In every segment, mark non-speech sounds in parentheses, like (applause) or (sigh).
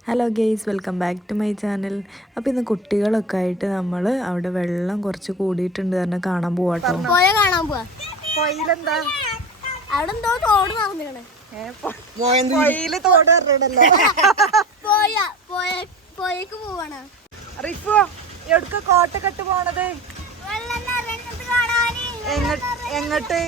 Hello guys welcome back to my channel അപ്പോൾ ഇന്ന് കുട്ടികളൊക്കെ ആയിട്ട് നമ്മൾ അവിടെ വെള്ളം കുറച്ച് കൂടിയിട്ടുണ്ട് തന്നെ കാണാൻ പോവാട്ടോ പോയ കാണാൻ പോവാ. പൊയിലെന്താ? അവിടെ എന്തോ തോട് നടന്നിക്കണ് പൊയിൽ തോട് പറഞ്ഞിടല്ലോ (laughs) പോയ പോയ പോയേക്ക് പോവാണ്. റിഫു എവിടക്ക കോട്ടക്കെട്ട് പോണത്? എങ്ങ- എങ്ങട്ട്?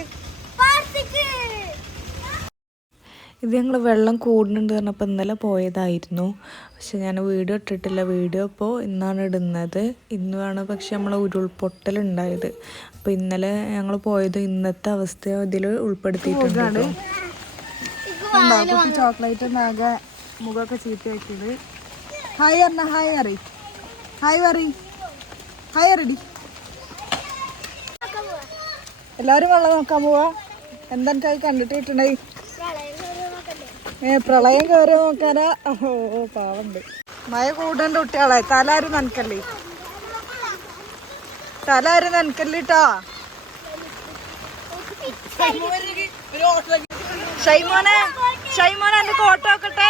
ഇത് ഞങ്ങൾ വെള്ളം കൂടുന്നുണ്ട് പറഞ്ഞപ്പോൾ ഇന്നലെ പോയതായിരുന്നു. പക്ഷെ ഞാൻ വീഡിയോ ഇട്ടിട്ടില്ല. വീഡിയോ ഇപ്പോൾ ഇന്നാണ് ഇടുന്നത്. ഇന്നുമാണ് പക്ഷെ നമ്മൾ ഉരുൾപൊട്ടലുണ്ടായത് അപ്പോൾ ഇന്നലെ ഞങ്ങൾ പോയത് ഇന്നത്തെ അവസ്ഥ ഇതിൽ ഉൾപ്പെടുത്തിയിട്ടുണ്ട് ചോക്ലേറ്റ് ആകെ മുഖമൊക്കെ ചീത്ത വെച്ചത്. ഹായ് പറഞ്ഞ ഹായ് അറി. ഹായ് പറ ഹായ് അറിടി. എല്ലാരും വെള്ളം നോക്കാൻ പോവാ. എന്താ കണ്ടിട്ട് കിട്ടണേ? പ്രളയം കയറി നോക്കാനാ. ഓ പാവണ്ട്. മഴ കൂടേണ്ട കുട്ടികളെ തലാരും നനക്കല്ലേ? തലാരും നനക്കല്ലേട്ടാ. ഷൈമോനെ ഷൈമോനെ എന്റെ കോട്ട് നോക്കട്ടെ.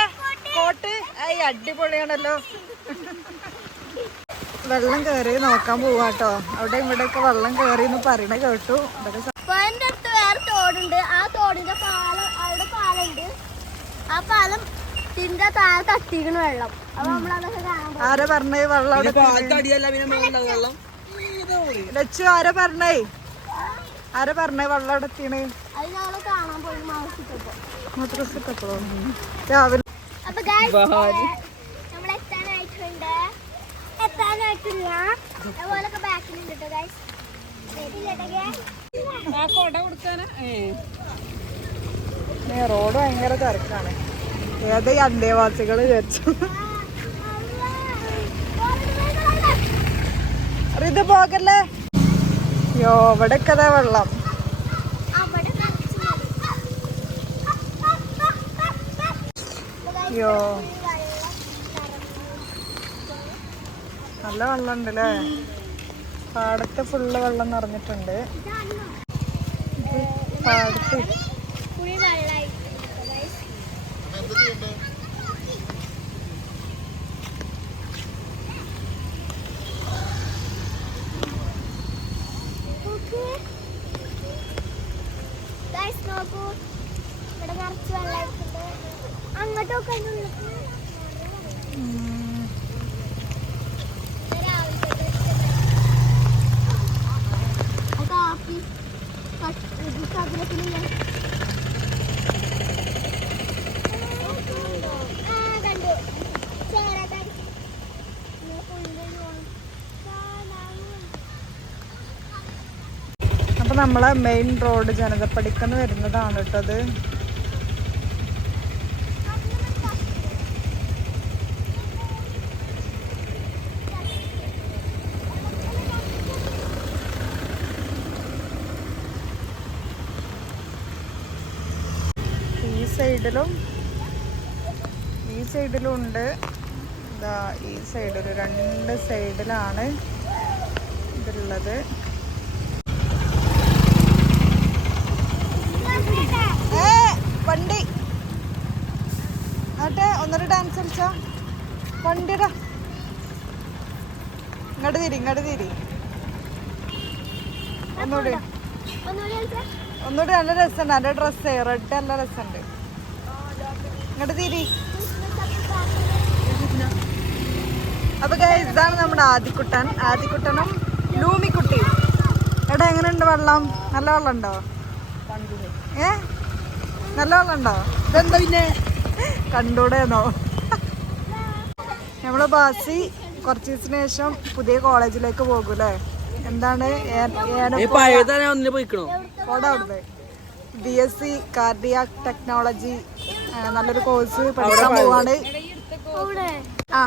കോട്ട്. ഐ അടിപൊളിയാണല്ലോ. വെള്ളം കയറി നോക്കാൻ പോവാട്ടോ. അവിടെ ഇവിടെ ഒക്കെ വെള്ളം കയറി എന്ന് പറയണ കേട്ടു. വേറെ തോടുണ്ട്. ആ തോടിന്റെ പാലം അവിടെ പാലുണ്ട് ആ പാലം തിന്റെ താഴെ തട്ടിക്കണ വെള്ളം. അപ്പൊ നമ്മളതൊക്കെ കാണാൻ പോകും ആരാ പറഞ്ഞേ? വെള്ളം അവിടെ ലച്ചു ആരാ പറഞ്ഞേ? ആരാ പറഞ്ഞേ വെള്ളം അവിടെ എത്തിയാണ് അത് ഞങ്ങൾ കാണാൻ പോയി മാസിട്ടപ്പോ മദ്രസ ഇട്ടപ്പോഴോ? രാവിലെ അപ്പൊ guys, നമ്മൾ എത്താനായിട്ടുണ്ട്. എത്താനായിട്ടില്ല. അതുപോലൊക്കെ ബാക്കിലുണ്ട് കേട്ടോ ഗൈസ് ഏ, റോഡ് ഭയങ്കര തിരക്കാണ്. ഏത് അന്തേവാസികൾ വിചാരിച്ചു. ഇത് പോകല്ലേ? യോ ഇവിടെ കഥാ വെള്ളം. യോ നല്ല വെള്ളം ഉണ്ട് അല്ലേ പാടത്ത് ഫുള്ള് വെള്ളം നിറഞ്ഞിട്ടുണ്ട്. പാടത്ത്. വെള്ളമായിട്ടുണ്ട് അങ്ങോട്ടൊക്കെ കാപ്പി ചതുരത്തിന് ഞാൻ ആ കണ്ടു ചേരാട്ടാടി അപ്പൊ നമ്മളെ മെയിൻ റോഡ് ജനതപ്പടിക്കന്ന് വരുന്നതാണ് കേട്ടത് ഈ സൈഡിലും ഈ സൈഡിലും ഉണ്ട്. ഈ സൈഡിൽ രണ്ട് സൈഡിലാണ് ഇതുള്ളത് ഏ, വണ്ടി ആട്ടെ ഒന്നൊരു ഡാൻസ് കളിച്ചോ. വണ്ടിടാ ഇങ്ങോട്ട് തിരി ഇങ്ങോട്ട് തിരി. ഒന്നുകൂടി. ഒന്നുകൂടി നല്ല രസമുണ്ട്. എന്റെ ഡ്രസ്സ് റെഡ് നല്ല രസമുണ്ട്. ഇങ്ങോട്ട് തിരി. അപ്പൊ ഇതാണ് നമ്മുടെ ആദിക്കുട്ടൻ. ആദിക്കുട്ടനും ലൂമിക്കുട്ടി. എടാ എങ്ങനെയുണ്ട് വെള്ളം? നല്ല വെള്ളം ഉണ്ടോ ഏ? നല്ല വെള്ളം ഉണ്ടോ ഇതെന്താ? പിന്നെ കണ്ടൂടെന്നോ നമ്മൾ ബാസി കുറച്ച് ദിവസത്തിന് ശേഷം പുതിയ കോളേജിലേക്ക് പോകൂലേ എന്താണ് B S C cardiac technology നല്ലൊരു കോഴ്സ് പഠിക്കാൻ പോവാണ്. ആ.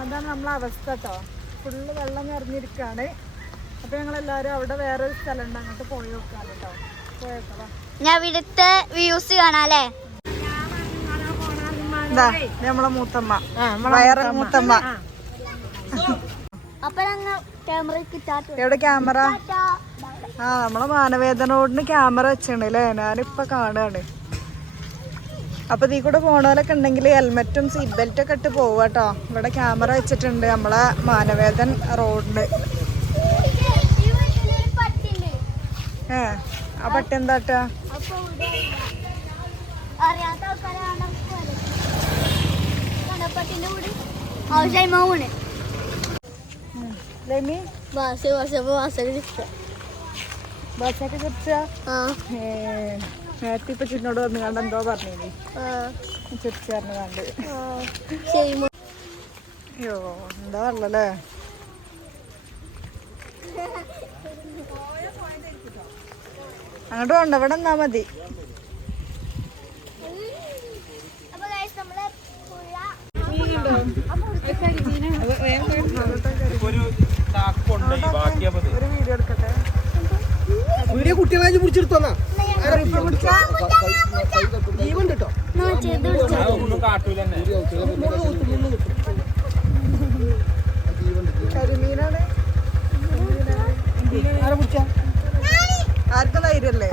അതാണ് നമ്മളെ അവസ്ഥ കേട്ടോ ഫുള്ള് വെള്ളം നിറഞ്ഞിരിക്കാണ്. അപ്പൊ ഞങ്ങൾ എല്ലാരും അവിടെ വേറെ ഒരു സ്ഥലം ഉണ്ട് അങ്ങോട്ട് പോയി നോക്കാണ് കേട്ടോ പോയേക്കാം ഞാൻ ഇവിടുത്തെ വ്യൂസ് കാണാല്ലേ നമ്മളെ മൂത്തമ്മ. വയറ മൂത്തമ്മ. എവിടെ ക്യാമറ? ആ നമ്മളെ മാനവേദന റോഡിന് ക്യാമറ വെച്ചാണ് അല്ലേ ഞാനിപ്പൊ കാണുകയാണ് അപ്പൊ ഇതിൽ കൂടെ പോണവരൊക്കെ ഉണ്ടെങ്കിൽ ഹെൽമെറ്റും സീറ്റ് ബെൽറ്റും ഒക്കെ ഇട്ട് പോവാട്ടോ ഇവിടെ ക്യാമറ വെച്ചിട്ടുണ്ട് നമ്മളെ മാനവേദൻ പട്ടിണ്ട് ഏ ആ പട്ടി എന്താട്ടാ? അറിയാത്ത ആൾക്കാരാണ്. കണ്ടപ്പട്ടിന്റെ കൂടി? ആവശ്യമായി ബസ് ബസ് ബസ്സൊക്കെ ഇഷ്ടം ബസ്സൊക്കെ കുറിച്ചാ ആ. നേരത്തെ ഇപ്പൊ ചിന്നോട് വന്നു കണ്ട് എന്തോ പറഞ്ഞു ചിരിച്ചു പറഞ്ഞു കണ്ട്. അയ്യോ എന്താ വെള്ളല്ലേ അങ്ങോട്ട് പോണ്ട ഇവിടെ നിന്നാ മതി അപ്പൊ guys, നമ്മൾ പുഴ ഒരു വീഡിയോ എടുക്കട്ടെ വീഡിയോ പിടിച്ചെടുത്തോന്നാ ജീവൻ കേട്ടോ. കരിമീനാണ്. ആരെ പിടിച്ചാ? ആർക്കും ധൈര്യല്ലേ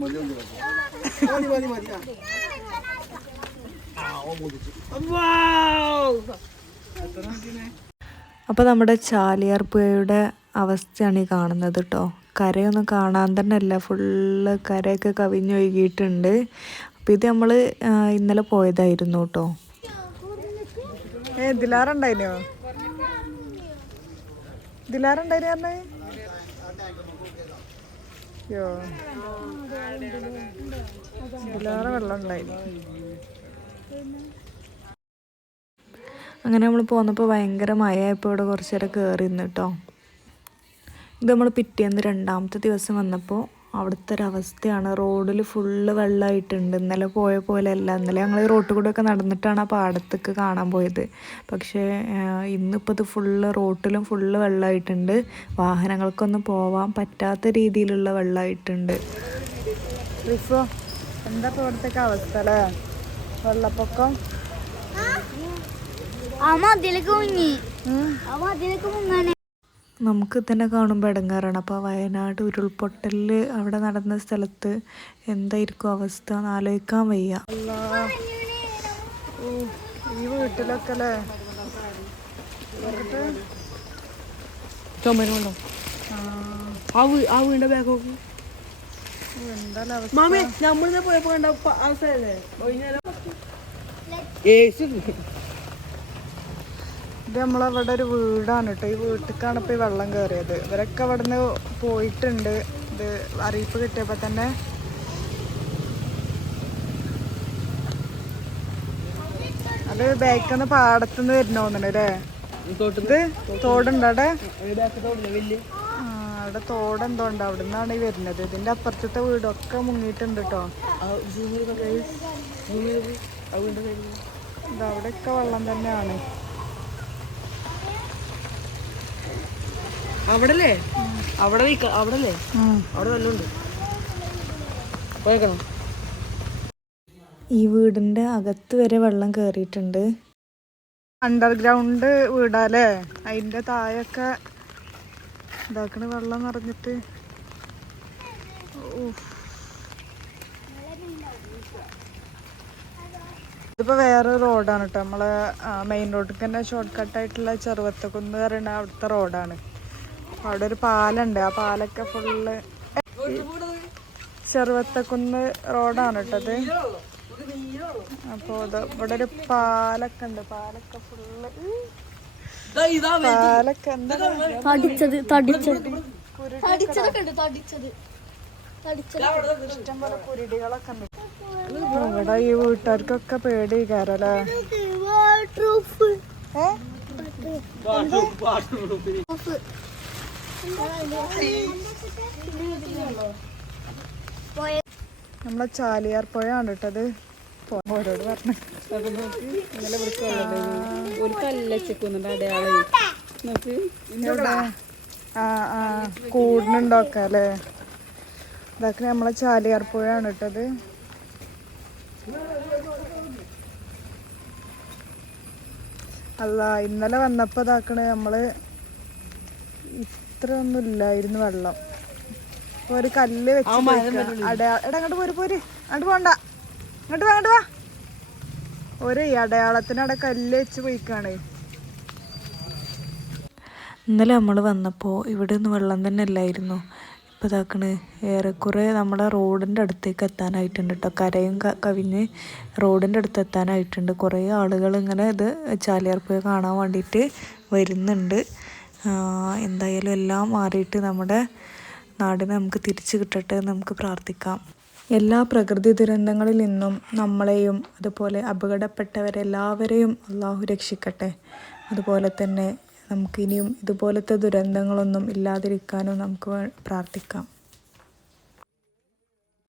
മതി. മതി മതി മതി അപ്പോൾ നമ്മുടെ ചാലിയാർ പുഴയുടെ അവസ്ഥയാണ് ഈ കാണുന്നത് കേട്ടോ കരയൊന്നും കാണാൻ തന്നെ അല്ല. ഫുള്ള് കരയൊക്കെ കവിഞ്ഞൊഴുകിയിട്ടുണ്ട് അപ്പോൾ ഇത് നമ്മൾ ഇന്നലെ പോയതായിരുന്നു കേട്ടോ ഏ ഇതിലാറുണ്ടായിരുന്നു യോ വെള്ളം ഉണ്ടായിന്. അങ്ങനെ നമ്മൾ പോന്നപ്പോൾ ഭയങ്കര മഴയായപ്പോൾ ഇവിടെ കുറച്ച് നേരം കയറി നിന്ന് കേട്ടോ ഇത് നമ്മൾ പിറ്റേന്ന് രണ്ടാമത്തെ ദിവസം വന്നപ്പോൾ അവിടുത്തെ ഒരവസ്ഥയാണ് റോഡിൽ ഫുള്ള് വെള്ളമായിട്ടുണ്ട് ഇന്നലെ പോയ പോലെ അല്ല ഇന്നലെ ഞങ്ങൾ ഈ റോട്ടിൽ ഒക്കെ നടന്നിട്ടാണ് ആ പാടത്തേക്ക് കാണാൻ പോയത്. പക്ഷേ ഇന്നിപ്പോൾ ഇത് ഫുള്ള് റോട്ടിലും ഫുള്ള് വെള്ളമായിട്ടുണ്ട് വാഹനങ്ങൾക്കൊന്നും പോവാൻ പറ്റാത്ത രീതിയിലുള്ള വെള്ളമായിട്ടുണ്ട് എന്താ ഇവിടുത്തെ അവസ്ഥ അല്ലേ? വെള്ളപ്പൊക്കം? നമുക്ക് തന്നെ കാണുമ്പോൾ ഇടങ്ങാറാണ്. അപ്പോൾ വയനാട് ഉരുൾപൊട്ടലിൽ അവിടെ നടന്ന സ്ഥലത്ത് എന്തായിരിക്കും അവസ്ഥ എന്ന് ആലോചിക്കാൻ വയ്യ. ഈ വീട്ടിലൊക്കെ അല്ലേ? ചുമരുണ്ടോ? ആ. ആ ബാഗ് നോക്ക്. മാമേ പോയപ്പോ കണ്ട ഇത് നമ്മളവിടെ ഒരു വീടാണ് കേട്ടോ ഈ വീട്ടിലേക്കാണ് ഇപ്പോൾ ഈ വെള്ളം കയറിയത് ഇവരൊക്കെ അവിടുന്ന് പോയിട്ടുണ്ട്. ഇത് അറിയിപ്പ് കിട്ടിയപ്പോൾ തന്നെ. അത് ബാക്കിന്ന് പാടത്തുനിന്ന് വരുന്നോന്നുണ്ട് അല്ലേ ഇത് തോടുണ്ട് അവിടെ? അവിടെ തോടെന്തോ ഉണ്ട്. അവിടെ നിന്നാണ് ഈ വരുന്നത്. ഇതിന്റെ അപ്പുറത്തെ വീടൊക്കെ മുങ്ങിയിട്ടുണ്ട് കേട്ടോ ആ വെള്ളം ചെയ്ത് നോക്ക്. zoom ചെയ്ത് നോക്ക്. ആ വീടിന്റെ സൈഡിൽ ഇത് അവിടെയൊക്കെ വെള്ളം തന്നെയാണ് അവിടല്ലേ? അവിടെ അവിടല്ലേ? അവിടെ വെള്ളമുണ്ട് പോയേക്കണം. ഈ വീടിന്റെ അകത്ത് വരെ വെള്ളം കയറിയിട്ടുണ്ട് അണ്ടർഗ്രൗണ്ട് വീടാല്ലേ? അതിന്റെ താഴൊക്കെ ഇതാക്കണ വെള്ളം നിറഞ്ഞിട്ട്. ഇതിപ്പോ വേറെ റോഡാണ് കേട്ടോ നമ്മളെ മെയിൻ റോഡിൽ തന്നെ ഷോർട്ട് കട്ടായിട്ടുള്ള ചെറുവത്തക്കുന്ന് പറയുന്ന അവിടുത്തെ റോഡാണ്. അവിടെ ഒരു പാലുണ്ട്. ആ പാലൊക്കെ ഫുള്ള് ചെറുവത്തക്കുന്ന് റോഡാണ് കേട്ടത് അപ്പോൾ ഇത് ഇവിടെ ഒരു പാലൊക്കെ ഉണ്ട്. പാലൊക്കെ ഫുള്ള് പാലൊക്കെ എന്താ തടിച്ചത് തടിച്ചത്. തടിച്ചതൊക്കെ ഉണ്ട് തടിച്ചത്. തടിച്ചത്. ഇഷ്ടംപോലെ കുരുടികളൊക്കെ ഉണ്ട്. ഇവിടെ ഈ വീട്ടുകാർക്കൊക്കെ പേടി ഏ? നമ്മളെ ചാലിയാർ പുഴ കേട്ടത് ഓരോട് പറഞ്ഞു. ഒരു? ആ ആ ഇതൊക്കെ നമ്മളെ ചാലിയാർ പുഴയാണ് കേട്ടത് അല്ല ഇന്നലെ വന്നപ്പോ ഇതാക്കണേ നമ്മൾ ഒന്നും ഇല്ലായിരുന്നു വെള്ളം ഒരു കല്ല് വെച്ച് എടാ അങ്ങോട്ട് പോര് പോര്. അങ്ങോട്ട് പോണ്ട. അങ്ങോട്ട് വാ അങ്ങോട്ട് വാ. ഒരു അടയാളത്തിനടെ കല്ല് വെച്ച് പോയിക്കാണ്. ഇന്നലെ നമ്മൾ വന്നപ്പോൾ ഇവിടെ ഒന്നും വെള്ളം തന്നെ അല്ലായിരുന്നു ഇപ്പോൾ ഇതാക്കണ് ഏറെക്കുറെ നമ്മുടെ റോഡിന്റെ അടുത്തേക്ക് എത്താനായിട്ടുണ്ട് കേട്ടോ കരയും കവിഞ്ഞ് റോഡിന്റെ അടുത്ത് എത്താനായിട്ടുണ്ട്. കുറേ ആളുകൾ ഇങ്ങനെ ഇത് ചാലിയാർപ്പുഴ കാണാൻ വേണ്ടിയിട്ട് വരുന്നുണ്ട്. എന്തായാലും എല്ലാം മാറിയിട്ട് നമ്മുടെ നാടിനെ നമുക്ക് തിരിച്ചു കിട്ടട്ടെ എന്ന് നമുക്ക് പ്രാർത്ഥിക്കാം. എല്ലാ പ്രകൃതി ദുരന്തങ്ങളിൽ നിന്നും നമ്മളെയും അതുപോലെ അപകടപ്പെട്ടവരെല്ലാവരെയും അള്ളാഹു രക്ഷിക്കട്ടെ. അതുപോലെ തന്നെ നമുക്കിനിയും ഇതുപോലത്തെ ദുരന്തങ്ങളൊന്നും ഇല്ലാതിരിക്കാനും നമുക്ക് പ്രാർത്ഥിക്കാം.